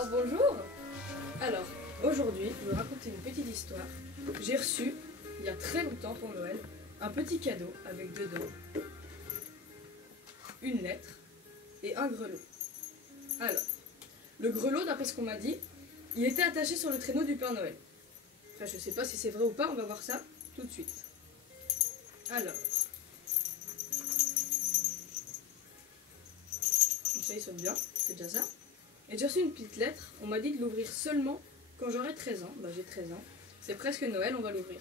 Alors bonjour. Alors aujourd'hui je vais raconter une petite histoire. J'ai reçu il y a très longtemps pour Noël un petit cadeau avec dedans une lettre et un grelot. Alors le grelot, d'après ce qu'on m'a dit, il était attaché sur le traîneau du Père Noël. Enfin je sais pas si c'est vrai ou pas, on va voir ça tout de suite. Alors ça il sonne bien, c'est déjà ça. Et j'ai reçu une petite lettre, on m'a dit de l'ouvrir seulement quand j'aurai 13 ans. Bah j'ai 13 ans, c'est presque Noël, on va l'ouvrir.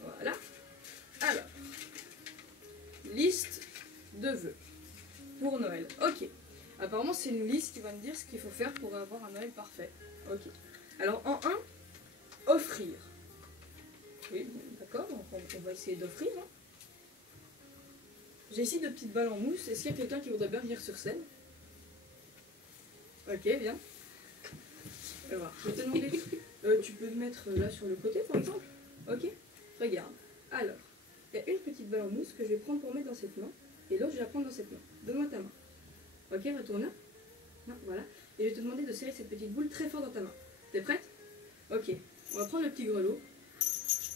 Voilà. Alors, liste de vœux pour Noël. Ok. Apparemment c'est une liste qui va me dire ce qu'il faut faire pour avoir un Noël parfait. Ok. Alors en 1, offrir. Oui, d'accord, on va essayer d'offrir. Hein. J'ai ici 2 petites balles en mousse. Est-ce qu'il y a quelqu'un qui voudrait bien venir sur scène? Ok, viens. Alors, je vais te demander, tu peux te mettre là sur le côté par exemple? Ok, regarde. Alors, il y a une petite balle en mousse que je vais prendre pour mettre dans cette main, et l'autre je vais la prendre dans cette main. Donne-moi ta main. Ok, retourne là. Non, voilà. Et je vais te demander de serrer cette petite boule très fort dans ta main. T'es prête? Ok, on va prendre le petit grelot.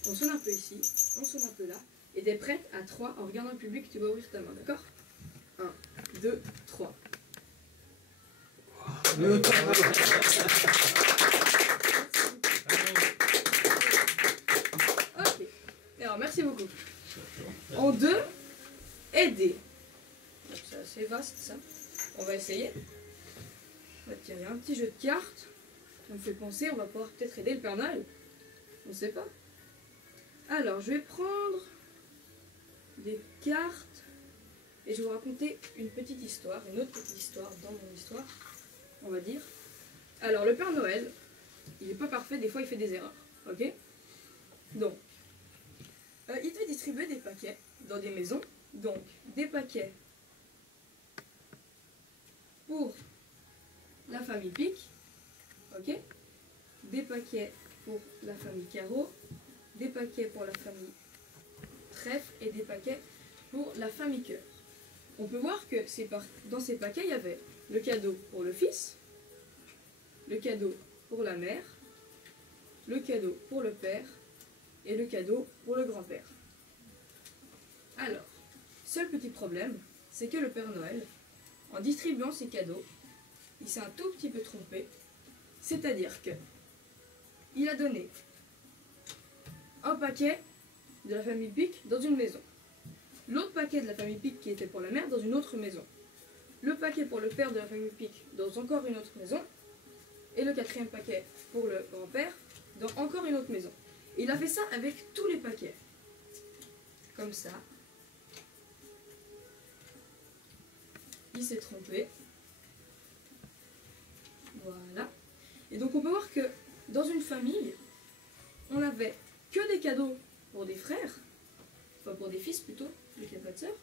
On sonne un peu ici, on sonne un peu là. Et t'es prête à 3 en regardant le public, tu vas ouvrir ta main, d'accord? 1, 2, 3. Ok, alors merci beaucoup. En 2, aider. C'est assez vaste ça. On va essayer. Tiens, il y a un petit jeu de cartes. Ça me fait penser, on va pouvoir peut-être aider le Père Noël. On ne sait pas. Alors, je vais prendre des cartes et je vais vous raconter une petite histoire, une autre petite histoire dans mon histoire, on va dire. Alors le Père Noël, il n'est pas parfait, des fois il fait des erreurs, ok? Donc, il devait distribuer des paquets dans des maisons, donc des paquets pour la famille Pic, ok? Des paquets pour la famille Carreau, des paquets pour la famille Trèfle et des paquets pour la famille Cœur. On peut voir que dans ces paquets, il y avait le cadeau pour le fils, le cadeau pour la mère, le cadeau pour le père et le cadeau pour le grand-père. Alors, seul petit problème, c'est que le Père Noël, en distribuant ces cadeaux, il s'est un tout petit peu trompé, c'est-à-dire que il a donné un paquet de la famille Pic dans une maison. L'autre paquet de la famille Pic qui était pour la mère dans une autre maison. Le paquet pour le père de la famille Pic dans encore une autre maison. Et le 4e paquet pour le grand-père dans encore une autre maison. Et il a fait ça avec tous les paquets. Comme ça. Il s'est trompé. Voilà. Et donc on peut voir que dans une famille, on n'avait que des cadeaux pour des frères. Enfin pour des fils plutôt, vu qu'il n'y a pas de sœurs.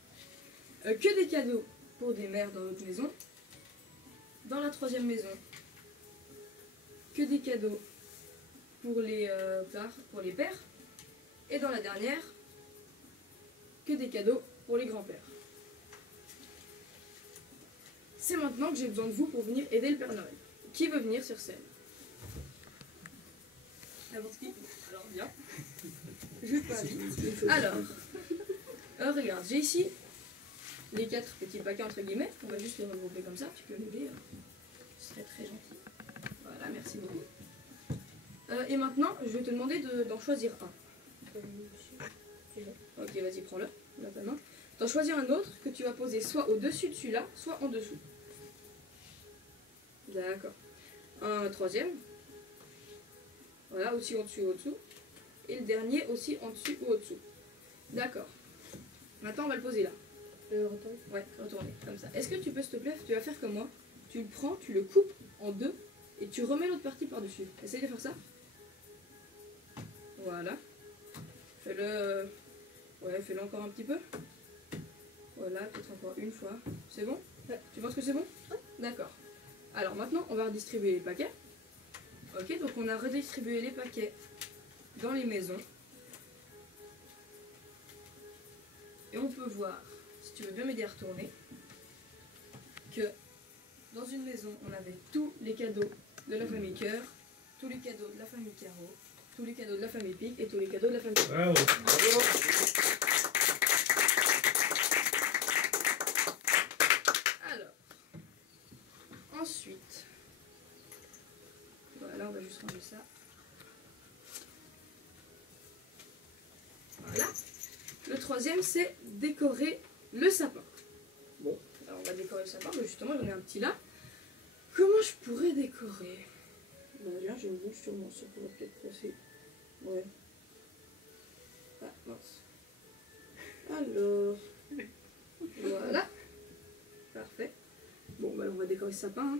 Que des cadeaux pour des mères dans l'autre maison. Dans la 3e maison, que des cadeaux pour les pères. Et dans la dernière, que des cadeaux pour les grands-pères. C'est maintenant que j'ai besoin de vous pour venir aider le Père Noël. Qui veut venir sur scène? N'importe qui? Alors bien. Je pas vite. Alors, regarde, j'ai ici les 4 petits paquets entre guillemets. On va juste les regrouper comme ça. Tu peux l'aider. Ce serait très gentil. Voilà, merci beaucoup. Et maintenant, je vais te demander d'en choisir un. Ok, vas-y, prends-le. Là, ta main. D'en choisir un autre que tu vas poser soit au-dessus de celui-là, soit en dessous. D'accord. Un 3e. Voilà, aussi au-dessus ou au-dessous. Et le dernier aussi en dessus ou au-dessous. D'accord. Maintenant, on va le poser là. Retourner. Ouais, retourner, comme ça. Est-ce que tu peux, s'il te plaît, tu vas faire comme moi. Tu le prends, tu le coupes en 2 et tu remets l'autre partie par-dessus. Essaye de faire ça. Voilà. Fais-le... Ouais, fais-le encore un petit peu. Voilà, peut-être encore une fois. C'est bon? Ouais. Tu penses que c'est bon? Ouais. D'accord. Alors maintenant, on va redistribuer les paquets. Ok, donc on a redistribué les paquets dans les maisons. Et on peut voir, si tu veux bien m'aider à retourner, que dans une maison, on avait tous les cadeaux de la famille Cœur, tous les cadeaux de la famille Carreau, tous les cadeaux de la famille Pic et tous les cadeaux de la famille. Bravo. Alors, ensuite, voilà, on va juste ranger ça. Voilà. Le troisième, c'est décorer le sapin. Bon, alors on va décorer le sapin, mais justement, j'en ai un petit là. Comment je pourrais décorer? Bah, là, j'ai une bouche sur moi, ça pourrait peut-être passer. Ouais. Ah, mince. Alors, voilà. Parfait. Bon, bah, on va décorer ce sapin. Hein.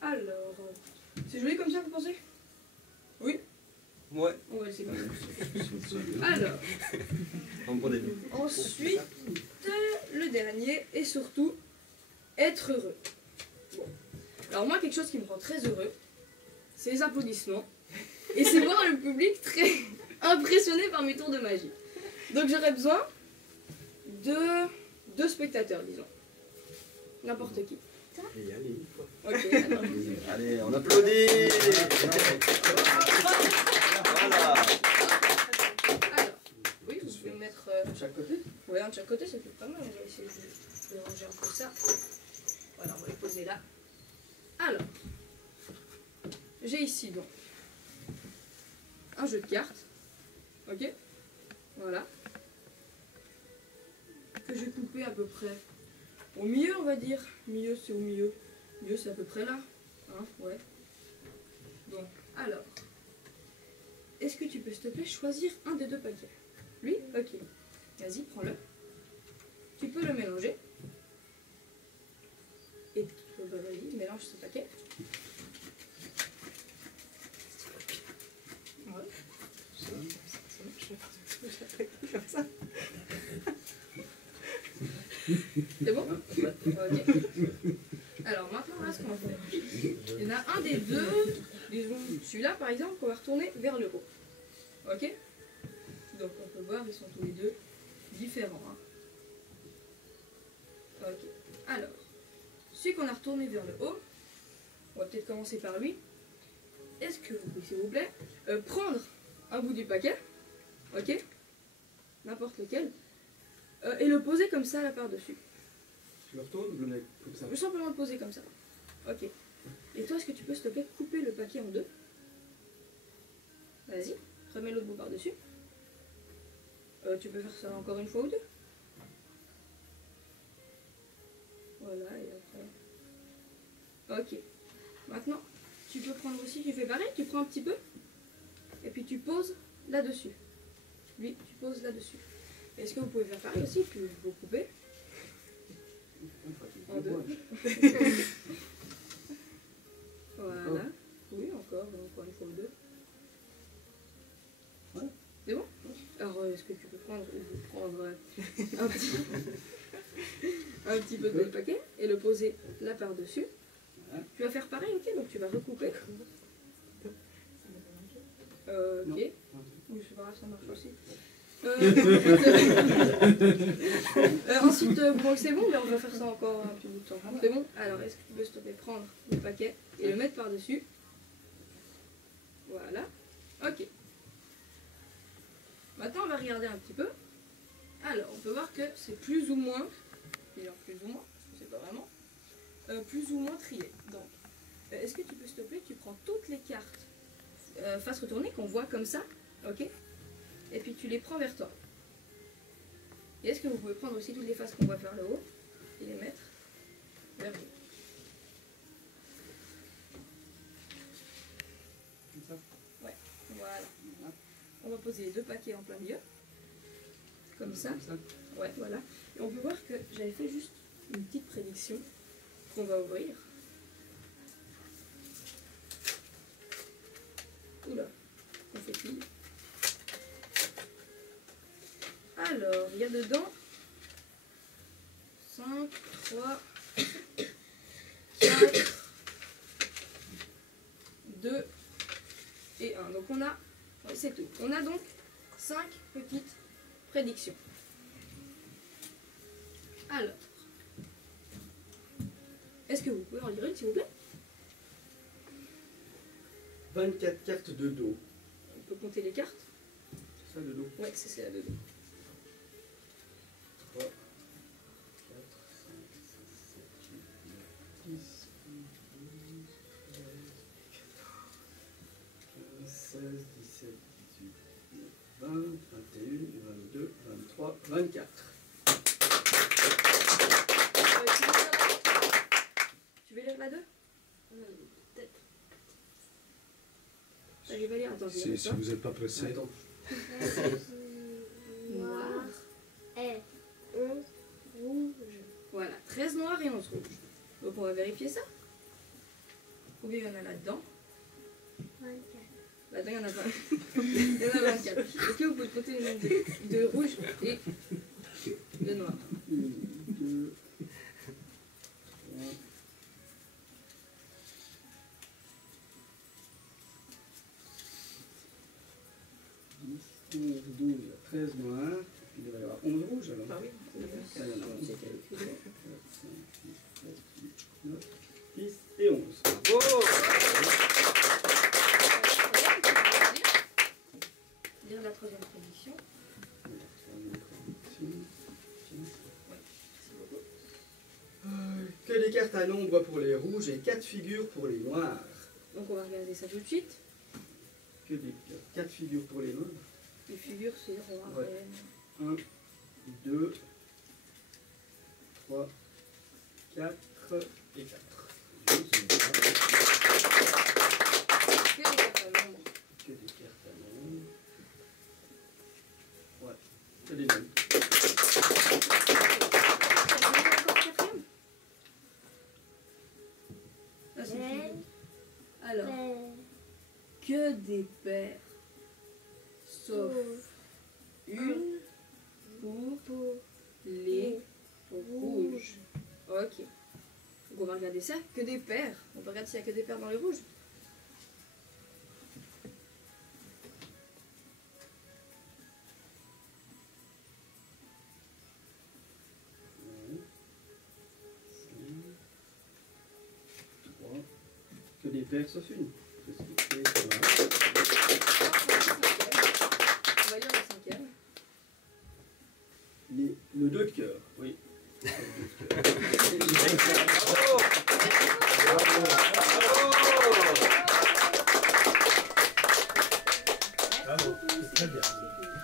Alors, c'est joli comme ça, vous pensez? Oui. Ouais. On va laisser comme ça. Alors, ensuite, le dernier, et surtout, être heureux. Bon. Alors moi, quelque chose qui me rend très heureux, c'est les applaudissements. Et c'est voir le public très impressionné par mes tours de magie. Donc j'aurais besoin de 2 spectateurs, disons. N'importe qui. Ok, alors. Allez, on applaudit. Voilà. Alors, oui, vous pouvez me mettre... De chaque côté. Ouais, un de chaque côté, ça fait pas mal. On va essayer de ranger un peu ça. Voilà, on va les poser là. Alors, j'ai ici donc un jeu de cartes. Ok? Voilà. Que j'ai coupé à peu près au milieu, on va dire. Milieu, c'est au milieu. Milieu, c'est à peu près là. Hein? Ouais. Donc, alors. Est-ce que tu peux, s'il te plaît, choisir un des 2 paquets? Lui? Ok. Vas-y, prends-le. Tu peux le mélanger. Et bah, vas-y, mélange ce paquet. Ouais. C'est bon? Ok. Alors maintenant, là, ce qu'on va faire. Il y en a un des 2, disons celui-là par exemple, qu'on va retourner vers le haut. Ok? Donc on peut voir, ils sont tous les 2 différents. Hein. Ok. Alors, celui qu'on a retourné vers le haut, on va peut-être commencer par lui. Est-ce que vous pouvez, s'il vous plaît, prendre un bout du paquet, ok, n'importe lequel, et le poser comme ça là par-dessus. Tu le retournes ou le mets comme ça? Je veux simplement le poser comme ça. Ok. Et toi, est-ce que tu peux, s'il te plaît, couper le paquet en 2? Vas-y, remets l'autre bout par-dessus. Tu peux faire ça encore une fois ou 2. Voilà, et après... Ok. Maintenant, tu peux prendre aussi, tu fais pareil, tu prends un petit peu, et puis tu poses là-dessus. Lui, tu poses là-dessus. Est-ce que vous pouvez faire pareil aussi, puis vous coupez en 2. Voilà. Oui, encore une fois ou 2. Ouais. C'est bon? Alors, est-ce que tu peux prendre un petit peu de le paquet et le poser là par-dessus? Ouais. Tu vas faire pareil, ok? Donc tu vas recouper. Ok. Oui, c'est pas grave, ça marche aussi. Ensuite, bon, c'est bon, mais on va faire ça encore un petit bout de temps. C'est bon? Alors, est-ce que tu peux, s'il te plaît, prendre le paquet et le mettre par-dessus? Voilà. Ok. Maintenant, on va regarder un petit peu. Alors, on peut voir que c'est plus ou moins, et en plus ou moins, parce que c'est pas vraiment, plus ou moins trié. Donc, est-ce que tu peux, s'il te plaît, tu prends toutes les cartes face retournée qu'on voit comme ça, ok? Et puis tu les prends vers toi. Et est-ce que vous pouvez prendre aussi toutes les faces qu'on voit vers le haut et les mettre vers vous? Comme ça? Ouais, voilà. On va poser les 2 paquets en plein milieu. Comme ça. Ouais, voilà. Et on peut voir que j'avais fait juste une petite prédiction qu'on va ouvrir. Oula, on fait pile. Alors, il y a dedans 5, 3, 4, 2 et 1. Donc on a C'est tout. On a donc 5 petites prédictions. Alors, est-ce que vous pouvez en lire une, s'il vous plaît? 24 cartes de dos. On peut compter les cartes? C'est ça le dos? Ouais, c'est la de dos. 3, 4, 5, 6, 7, 8, 10, 11, 12, 13, 15, 16, 17, 18, 19, 20, 21, 22, 23, 24. Tu veux lire la 2? Peut-être. J'arrive à lire, attends, je vais Si vous n'êtes pas pressé. Attends. Noir et 11 rouge. Voilà, 13 noirs et 11 rouges. Donc on va vérifier ça. Combien il y en a là-dedans? 24. Là-dedans, il y en a pas. Il y en a 24. Est-ce que vous pouvez compter le nombre de rouges et de noirs? 1, 2, 3, 10, 11, 12, 13 noirs. Il va y avoir 11 rouges alors. Ah oui, Ça, il y en a on 11, sait 4, calculer. 5, 6, 7, 8, 9, 10 et 11. Lire la troisième prédiction. Que des cartes à nombre pour les rouges et 4 figures pour les noirs. Donc on va regarder ça tout de suite. Que des 4 figures pour les noirs. Les figures, c'est roi, Ouais. reine. 1, 2, 3, 4 et 4. Que des cartes à nombre. Que des cartes à nombre. Ouais, que des mêmes. Ah, c'est Mais- fini. Alors, Mais- que des paires, sauf une pour les rouges. Ok. Donc on va regarder ça. Que des paires. On va regarder s'il y a que des paires dans les rouges. Ouais. 5, 3. Que des paires sauf une. Parce que c'est voilà. On va lire le cinquième. Le 2 de cœur, oui. Le 2 de cœur. Bravo, c'est très bien. C'est fini.